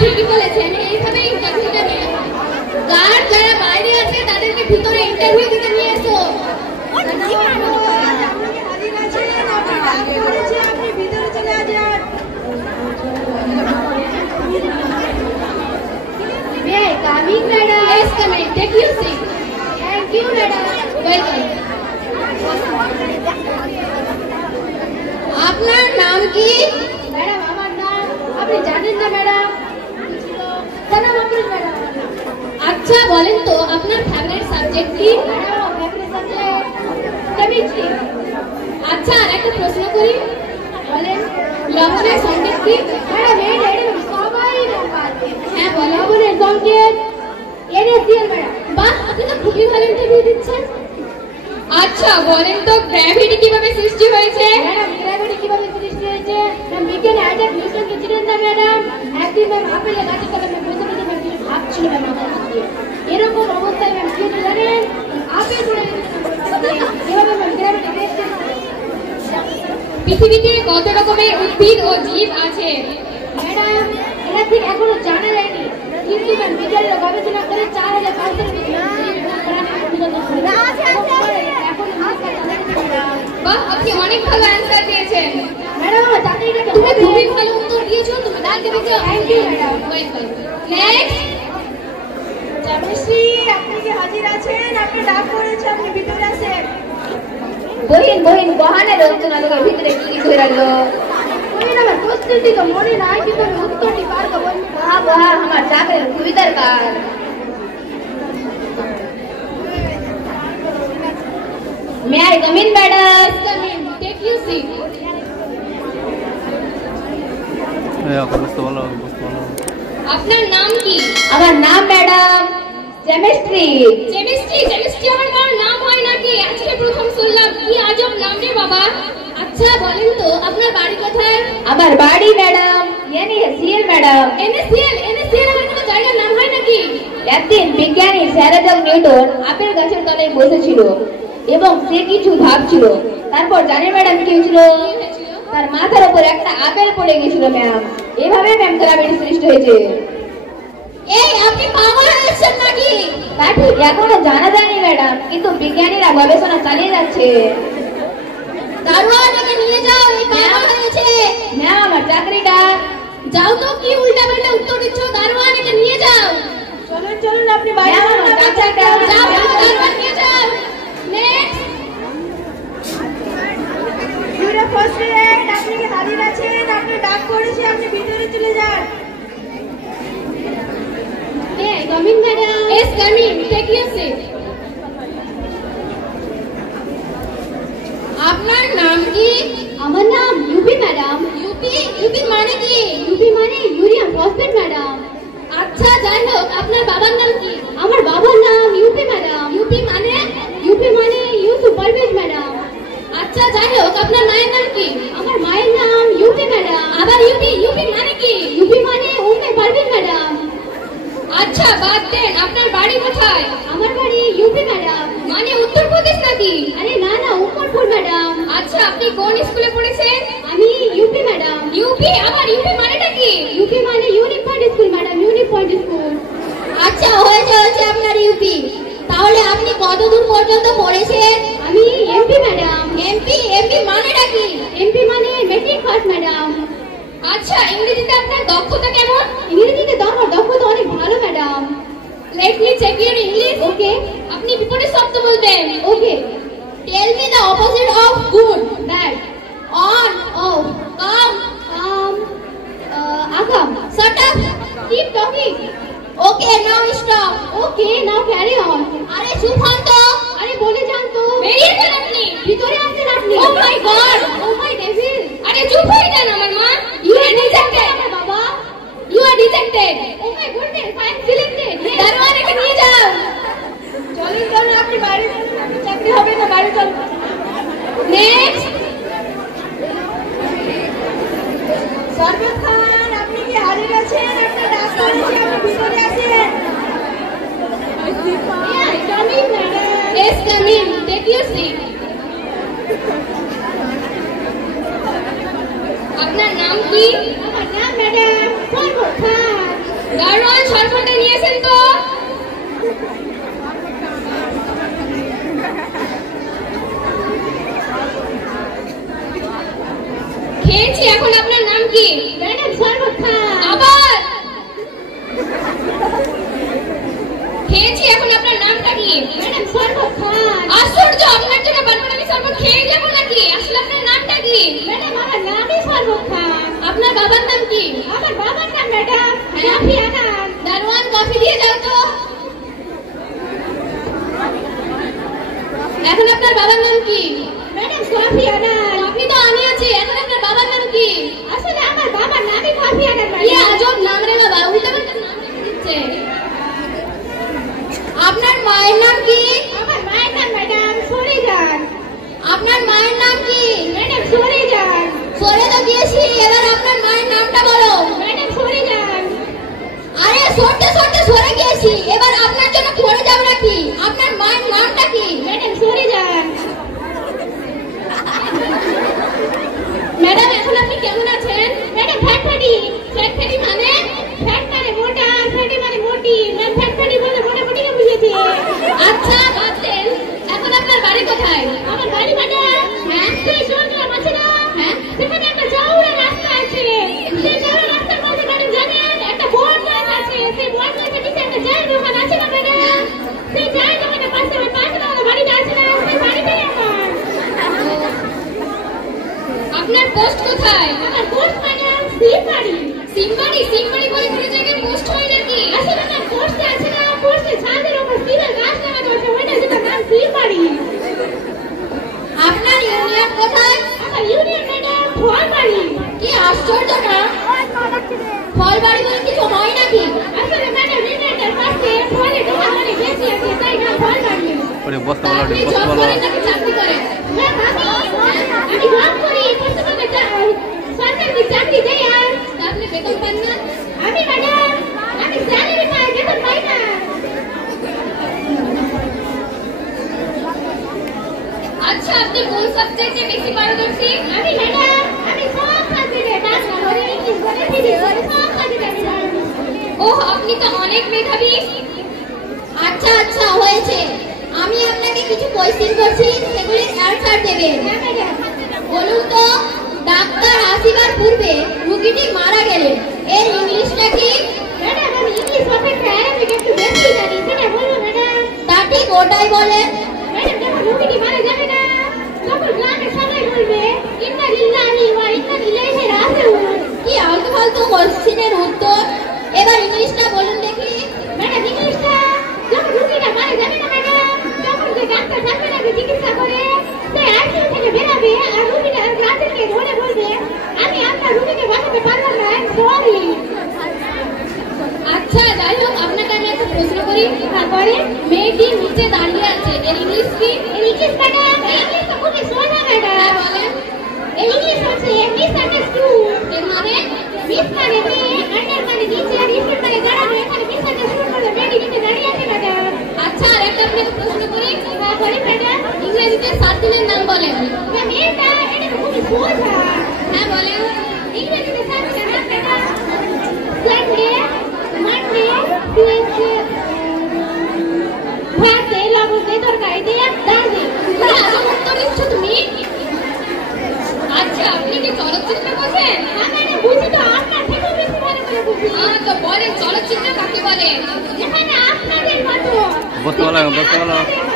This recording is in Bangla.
ঠিকই বলেছেন, এইভাবে ইন্টারভিউটা নিয়ে গার্ড যারা বাইরে আছে তাদেরকে ভিতরে ইন্টারভিউ দিতে নিয়ে এসো। Coming, madam. Yes, coming. Take your seat. Thank you, madam. Welcome. আপনার নাম কি? ম্যাডাম আমার নাম আপনি জানেন না ম্যাডাম? জানাম আপনি ম্যাডাম। আচ্ছা বলেন তো আপনার ফেভারিট সাবজেক্ট কি? Madam favourite subject chemistry. আচ্ছা আর একটা প্রশ্ন করি, বলেন লবণের সংকেত কি? ম্যাডাম সবাই হ্যাঁ বলো। লবণের সংকেত NaCl ম্যাডাম। বাহ, আপনি তো খুবই ভালো ইন্টারভিউ দিচ্ছেন। আচ্ছা বলেন তো গ্র্যাভিটি কিভাবে সৃষ্টি হয়েছে? ম্যাডাম গ্র্যাভিটি কিভাবে সৃষ্টি হয়েছে ম্যাম বিজ্ঞানী আইজাক নিউটনকে চিনেন না ম্যাডাম? একদিন ম্যাম আপেলের গাছে করে ম্যাম বসে বসে ম্যাম কিছু ভাবছিল ম্যাম মাথার মধ্যে, এরকম অবস্থায় ম্যাম কি হয়েছে জানেন? আপেল পড়ে গেছে এভাবে ম্যাম গ্র্যাভিটি সৃষ্টি। পৃথিবীতে কত রকমের উদ্ভিদ ও জীব আছে? ম্যাডাম এটা ঠিক এখনো জানা যায়নি, কিন্তু ম্যাম বিজ্ঞানীরা গবেষণা করে 4500 বাহ, আপনি অনেক ভালো অ্যানসার দিয়েছেন ম্যাডাম। তুমি খুবই ভালো উত্তর দিয়েছো, তুমি দাঁড়াতে পেরেছো। Thank you madam. Welcome. Next chemistry আপনি কি হাজির আছেন? আপনি ডাক করেছে, আপনি ভিতরে আসেন। বহিন বহানে রয়েছে না লোকের ভিতরে কি করে রাখলো? বহিন আমার প্রস্তুতি তো মনে নাই, কিন্তু আমি উত্তরটি পারবো। বাহ আমার চাকরির খুবই দরকার। May I come in, madam? Come in. Take your seat. আপনার নাম কি? আমার নাম ম্যাডাম কেমিস্ট্রি। কেমিস্ট্রি আমার কারো নাম হয় নাকি? আজকে প্রথম শুনলাম, কি আজব নাম রে বাবা। আচ্ছা বলেন তো আপনার বাড়ি কোথায়? আমার বাড়ি ম্যাডাম NaCl ম্যাডাম। NaCl আমার কোনো জায়গার নাম হয় নাকি? একদিন বিজ্ঞানী স্যার আইজাক নিউটন আপেল গাছের তলায় বসেছিল এবং সে কিছু ভাবছিল। তারপর জানেন ম্যাডাম কি হয়েছিল? তার মাথার উপর একটা আপেল পড়ে গেছিল ম্যাম। এভাবে ম্যাম গ্র্যাভিটি সৃষ্টি হয়েছে। এই আপনি পাগল হয়েছেন নাকি? তা ঠিক এখনো জানা যায়নি ম্যাডাম, কিন্তু বিজ্ঞানীরা গবেষণা চালিয়ে যাচ্ছে। দারোয়ানকে নিয়ে যাও, এই পাগল হয়েছে। ম্যাম আমার চাকরিটা। যাও তো, কি উল্টাপাল্টা উত্তর দিচ্ছ? দারোয়ানকে নিয়ে যাও। চলুন আপনি বাইরে যাও, দারোয়ান নিয়ে যাও। নেক্সট ইউরা ফার্স্ট এড আপনি কি হাজির আছেন? আপনি ডাক করেছে, আপনি ভিতরে চলে যান। Come in, madam. Yes, come in. Take your seat. আপনার নাম কি? আমার নাম ইউপি ম্যাডাম। ইউপি মানে কি? ইউপি মানে ইউরিয়া ফসফেট ম্যাডাম। আচ্ছা যাই হোক, আপনার বাবার নাম কি? আমার বাবার নাম ইউপি ম্যাডাম। ইউপি মানে ইউসুফ পারভেজ ম্যাডাম। আচ্ছা যাই হোক, আপনার মায়ের নাম কি? আমার মায়ের নাম ইউপি ম্যাডাম। আবার ইউপি মানে কি? ইউপি মানে উম্মে পারভেজ ম্যাডাম। আচ্ছা বাদ দেন, আপনার বাড়ি কোথায়? আমার বাড়ি ইউপি ম্যাডাম। মানে উত্তরপ্রদেশ নাকি? আরে না উম্মরপুর ম্যাডাম। আচ্ছা আপনি কোন স্কুলে পড়েছেন? আমি ইউপি ম্যাডাম। আবার ইউপি মানেটা কি? ইউপি মানে unique point school madam, unique point school. আচ্ছা হয়েছে আপনার ইউপি। তাহলে আপনি কতদূর পর্যন্ত পড়েছেন? আমি এমপি ম্যাডাম। এমপি মানেটা কি? এমপি মানে মেট্রিক পাস ম্যাডাম। আচ্ছা ইংরেজিতে আপনার দক্ষতা কেমন? ইংরেজিতে আমার দক্ষতা অনেক ভালো madam. Let me check your English. Okay. আপনি বিপরীত শব্দ বলবেন। Okay. Tell me the opposite of good. Bad. On. Off. Come. আকাম। Shut up. Keep talking. Okay now stop. Okay now carry on. আরে চুপ হন তো। আরে বলে যান তো। বেরিয়ে যান আপনি। ভিতরে আসেন আপনি। O my god. O my devil. আরে চুপ হয়ে যান আমার মা। You are rejected. আমার বাবা। You are rejected. O my goodness, I am selected. দারোয়ানকে নিয়ে যাও। চলুন আপনি বাইরে যান, চাকরি হবে না, বাইরে চলুন। নেক্সট সরবত খান আপনি কি হাজির আছেন? আপনি ডাক করেছে, আপনি ভিতরে আসেন। Come in, madam. Yes, come in. Take your seat. আপনার নাম কি? আমার নাম ম্যাডাম সরবত খান। দারোয়ান শরবতটা নিয়েছেন তো? খেয়েছি। এখন আপনার নাম কি? ম্যাডাম শরবত খান। আবার খেয়েছি। এখন আপনার নামটা কি? ম্যাডাম শরবত খান। আশ্চর্য, আপনার জন্য বারবার আমি শরবত খেয়ে যাবো নাকি? আসলে আপনার নামটা কি? ম্যাডাম আমার নামই শরবত খান। আপনার বাবার নাম কি? আমার বাবার নাম ম্যাডাম হ্যাঁ? কফি আনান। দারোয়ান কফি দিয়ে যাও তো। এখন আপনার বাবার নাম কি? Madam Kofi Annan. কফি তো আনিয়েছি। এখন আপনার বাবার নাম কি? আসলে আমার বাবার নামই কফি আনান ইয়ে ম্যাডাম। আজব নাম রে বাবা, উল্টাপাল্টা নাম রেখে দিচ্ছে। আপনার মায়ের নাম কি? আমার মায়ের নাম ম্যাডাম সরে যান। আপনার মায়ের নাম কি? ম্যাডাম সরে যান। সরে তো গিয়েছি, এবার আপনার মায়ের নামটা বলো। ম্যাডাম সরে যান। আরে সরতে সরতে সরে গিয়েছি, এবার আপনার জন্য পড়ে যাও নাকি? আপনার মায়ের নামটা কি? ম্যাডাম সরে যান। ম্যাডাম এখন আপনি কেমন আছেন? ম্যাডাম ফ্যাটফাটি। ফ্যাটফ্যাটি মানে? ফ্যাট মানে মোটা আর ফ্যাটি মানে মোটি। ম্যাম ফ্যাটফাটি বলে মোটামুটিকে বুঝিয়েছে। আচ্ছা বাদ দেন। এখন আপনার বাড়ি কোথায়? আমার বাড়ি ম্যাডাম হ্যাঁ? সেই সরগ্রাম আছে না? হ্যাঁ? সেখানে একটা চওড়া রাস্তা আছে। সেই চওড়া রাস্তার মধ্যে ম্যাডাম জানেন একটা বড় গাছ আছে। সেই বড় গাছের নিচে একটা চায়ের দোকান আছে না ম্যাডাম? সেই চায়ের দোকানের পাশে আমার পাশে বাড়িটা আছে না? সেই বাড়িটাই আমার। আপনার পোস্ট কোথায়? আমার পোস্ট ম্যাডাম সিমবাড়ি। সিমবাড়ি? সিমবাড়ি বলে কোনো জায়গায় পোস্ট হয় নাকি? আসলে ম্যাম পোস্টে আছে না? পোস্টে ছাদের উপর সিমের গাছ লাগানো আছে। ওইটা যেটা নাম সিমবাড়ি। আপনার ইউনিয়ন কোথায়? আমার ইউনিয়ন ম্যাডাম ফলবাড়ি। কি আশ্চর্য না! ফলবাড়ি বলে কিছু হয় নাকি? আসলে ম্যাডাম ইউনিয়নের পাশে ফলের দোকান অনেক বেশি আছে তাই নাম ফলবাড়ি। ওরে বস্তা বলা আপনি বস্তা জব বলা করেন নাকি চাকরি করেন? ম্যাম আমি জব করি বর্তমানে সরকারি চাকরি দেই আর আপনি বেতন পান না? আমি ম্যাডাম আমি স্যালারি পাই বেতন পাই না। আচ্ছা আপনি কোন সাবজেক্টে বেশি পারদর্শী? আমি ম্যাডাম আমি সব সাবজেক্টে বাংলা বলে ইংলিশ বলে ফিজিক্স বলে সব সাবজেক্টে আমি পারদর্শী। ওহ আপনি তো অনেক মেধাবী। আচ্ছা আচ্ছা হয়েছে, আমি আপনাকে কিছু কোয়েশ্চেন করছি, সেগুলির অ্যানসার দেবেন। হ্যাঁ ম্যাডাম। বলুন তো, ডাক্তার আসিবার পূর্বে রোগীটি মারা গেলেন, এর ইংলিশটা কি? ম্যাডাম আমি ইংলিশ অপেক্ষা অ্যারাবিক একটু বেশি জানি সেটা বলবো ম্যাডাম। তা ঠিক ওটাই বলেন। ম্যাডাম যখন রোগীটি মারা যাবে না তখন গ্রামে সবাই বলবে ইন্না লিল্লাহি ওয়া ইন্না ইলাইহি রাজিউন। কি আলতু ফালতু কোশ্চেনের উত্তর। এবার ইংলিশটা বলুন দেখি। ম্যাডাম ইংলিশটা যখন রোগীটা মারা যাবে না ম্যাডাম তখন যে ডাক্তার তাকে নাকি চিকিৎসা করে সে আইসিইউ থেকে বেরাবে আর রোগীটা রাতেরকে ধরে বলবে আমি আপনার রোগীকে বাঁচাতে পারলাম না, সরি। আচ্ছা যাই হোক, আপনাকে আমি একটা প্রশ্ন করি। তারপরে মেয়েটি নিচে দাঁড়িয়ে আছে, এর ইংলিশ কি? ইংলিশ ম্যাডাম ইংলিশ তো খুবই সোজা হ্যাঁ ম্যাডাম। বলেন। ইংলিশ হচ্ছে মিসআন্ডারস্টুড। এর মানে? মিস মানে মেয়ে, আন্ডার মানে নিচে, আর স্টুড মানে দাঁড়ানো। এখানে মিসআন্ডারস্টুড মানে মেয়েটি নিচে দাঁড়িয়ে আছে ম্যাডাম। আচ্ছা আর একটা আপনাকে প্রশ্ন করি। তারপরে ম্যাডাম ইংরেজিতে 7 দিনের নাম বলেন। ম্যাম এটা তো খুবই সোজা। হ্যাঁ বলেন। ইংরেজিতে সাতটা নাম ম্যাডাম। সানডে, মানডে, টিউসডে, ভাতে, লবণে, তরকারিতে, ডালে। কি আজব উত্তর দিচ্ছ তুমি? আচ্ছা আপনি কি চলচ্চিত্র বোঝেন? আমি বুঝি তো আপনার থেকেও বেশি ভালো করে বুঝি। তো বলেন চলচ্চিত্র কাকে বলে? এখানে আপনাদের মতো বস্তা বলা বস্তা বলা আপনাদের